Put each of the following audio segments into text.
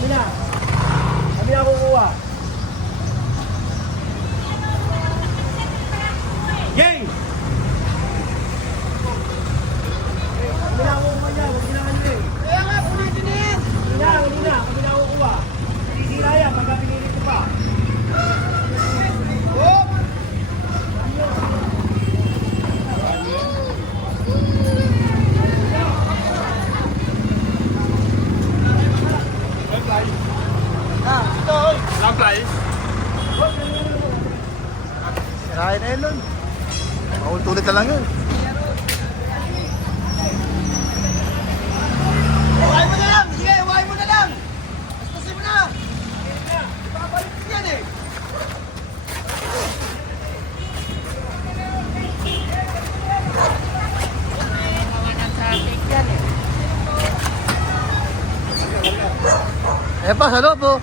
Kami na. Kami na kukuha. Yay! Kami na kukuha niya. Huwag kailangan niyo eh. Kaya nga, ulitin na yan. Hindi na, hindi na. Kami na kukuha. Sisira yan pagka pinilit ko pa. Oh! Ah, ito, oy. Sirahin na yun nun. Maultulit na lang yun. Iwain mo na lang! Sige, iwain mo na lang! Bastasin mo na! Babalik yan eh! Eh pa, sa loob oh.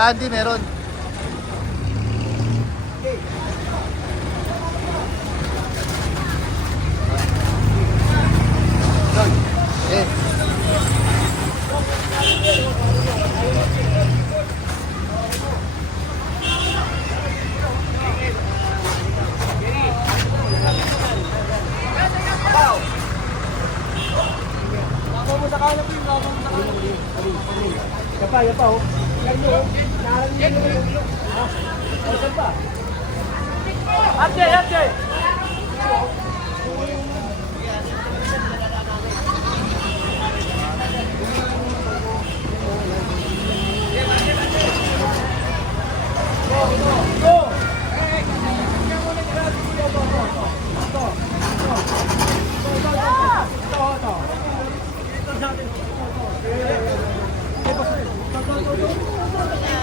Andy meron. Eh. Pa, yan pa oh. Oh.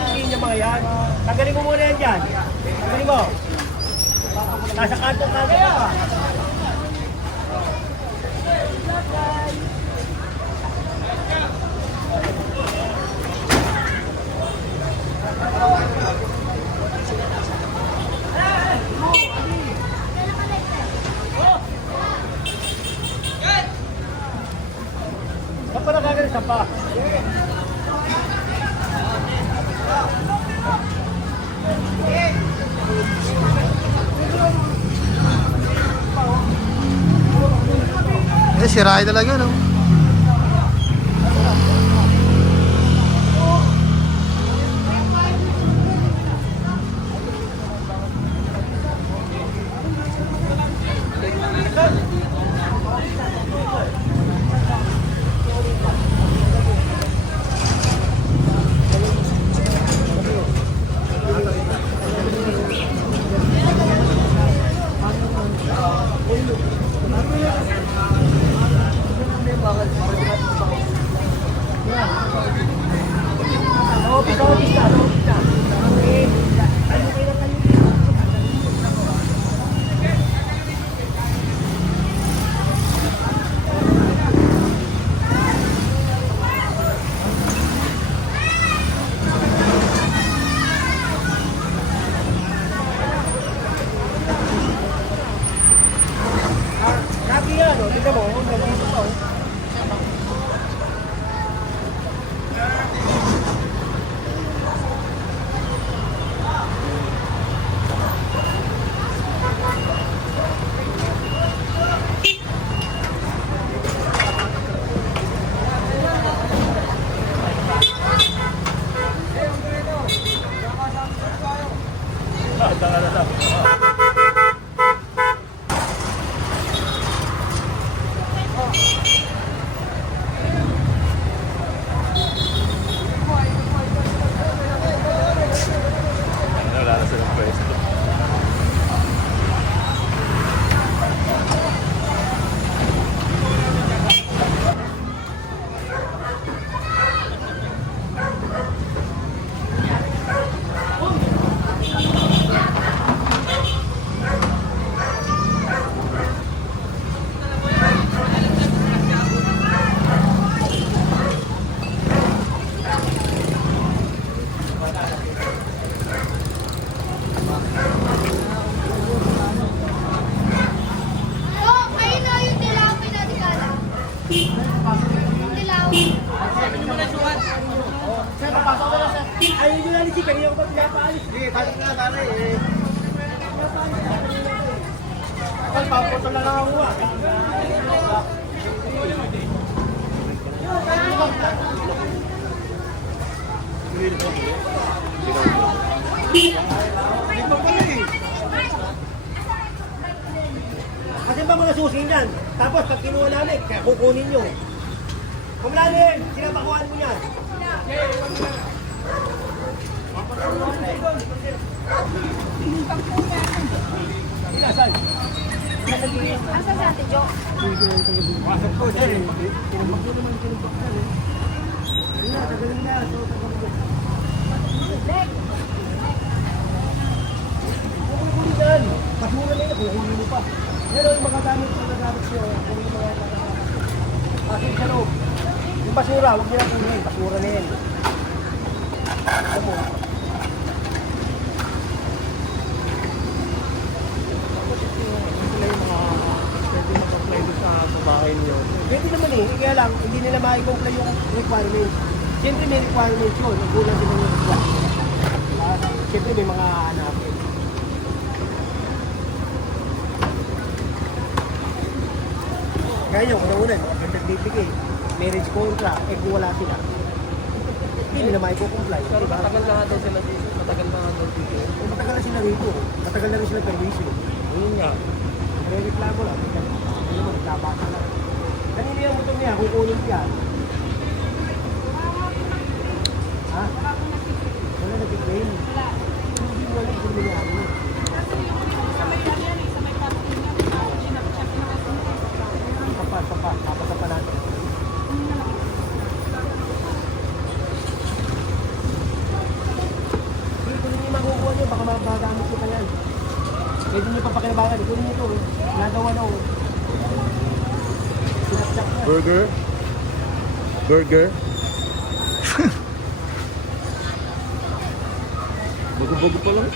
Hindi niya mga yan. Tanggalin mo muna yan dyan. Tanggalin mo. Nasa kantong kagad pa. Saan pa nakagaling? Saan pa? Eh, sirahin na 먹어요? Kanina ko ba pinapaalis? Sige, tali na, tali. Eh, Kapal, papunta na lang ako ah. eh. Kasi ba mga susi niyan? Tapos pag kinuha namin, kaya kukunin nyo. Kumulanin! Sinapakuhaan mo niyan. Inasan? Asa si Ate Jo? Pasok ko dyan eh. Tinambak ko naman tinambak ka eh. Ayun na, tagalin na. So, tagalin na. Kukunin dyan. Basura na yun, kukunin mo pa. Pero yung mga gamit na nagamit siya, kung yung basura, huwag niyo na kunin. Basura na yan. Ano mo? Pwede naman eh, kaya lang, hindi nila ma-comply yung requirements. Siyempre may requirements yun, nagulang din yung requirements. Uh, Siyempre may mga hanapin. Kaya yung una-una, mga certificate, marriage contract, eh kung wala sila, hindi nila ma-comply. Pero matagal na daw sila dito. Matagal na daw dito. Matagal na sila rito, matagal na rin sila permission. Yun nga. Re-reklamo lang. Kanina yung motor niya, kukunin niya. Ha? Wala nag-claim. Hindi wala yung nangyari. Sapa, sapa, sapa, sapa natin. Makukuha niyo, baka magagamit niyo pa yan. Pwede niyo pa pakinabangan, kunin niyo ito. eh. Nagawa na oh. Burger? Burger? Bago-bago pa lang.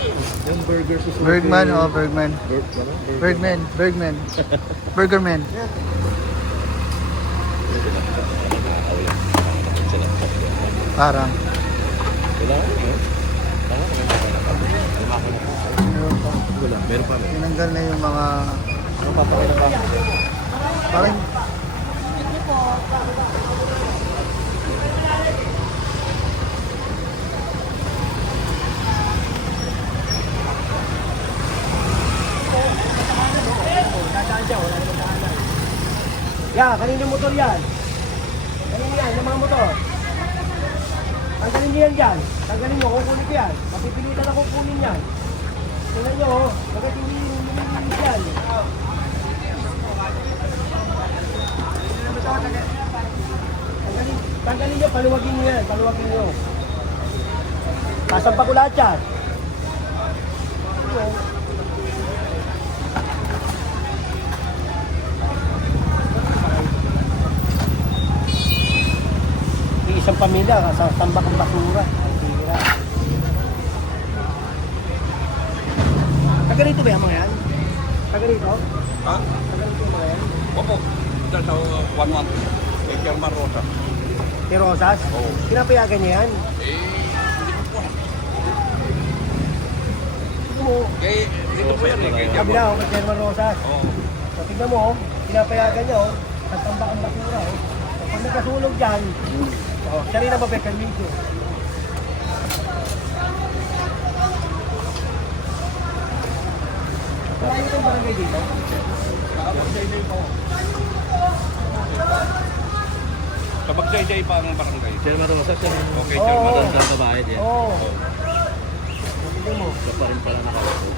Yung burger sa suki. Bergman, oh, Bergman. Bur ano? Bergman, Bergman. Burgerman. Parang. Wala. Tama, Meron pa. Wala. Meron pa. meron. Tinanggal na yung mga... Ano papakita ba? Parang... Daanan. Ya, kanino motor yan? Kanino yan, yung mga motor? Tanggalin niyo yan dyan. Tanggalin niyo, kukunin ko yan. Mapipilitan ako kunin yan. Tingnan niyo, oh. Bakit lumilinis yan? Tanggalin, tanggalin niyo, paluwagin niyo yan. Paluwagin niyo. Pasampa ko lahat yan. Yung isang pamilya, sa tambak ang basura. Taga rito ba yung mga yan? Taga rito? Ha? Taga rito yung mga yan? Opo. Diyan sa 1-1. Kay German Rosa. Si Rosas? Oo. Pinapayagan niya yan? Eh, hindi ko po. Tignan mo, Kay, dito po yan eh. Kay kabila ako kay German Rosas. Oo. So tignan mo, oh. pinapayagan niya, oh. Sa tambak ang basura, oh. So, pag nagkasunog dyan, oh, siya rin ang mabepermisyo. Wala yung barangay dito? Sa Magsaysay pa ang barangay. Chairman Rosa, siya yung Okay, Oo. German. magandang babae din. Oo. Tignan mo. Siya pa rin pala nakaupo.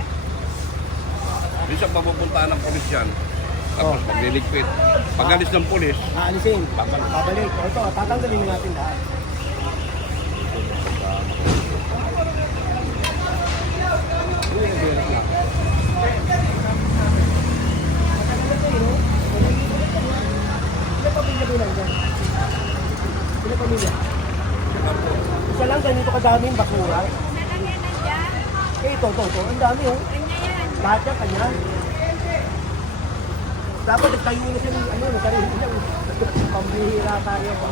Minsan mapupuntahan ng polis yan. Tapos Oh. magliligpit. Pag alis ng polis, Aalisin. Babalik. O, Ito, tatanggalin na natin lahat. Ilan pamilya doon nandyan? Ilan pamilya? Isa lang, ganito kadaming basura. Eh, ito, ito, ito. Ang dami, oh. Lahat yan, kanya. Dapat nagtayo na siya ng ano, sarili niya. Pambihira tayo pa.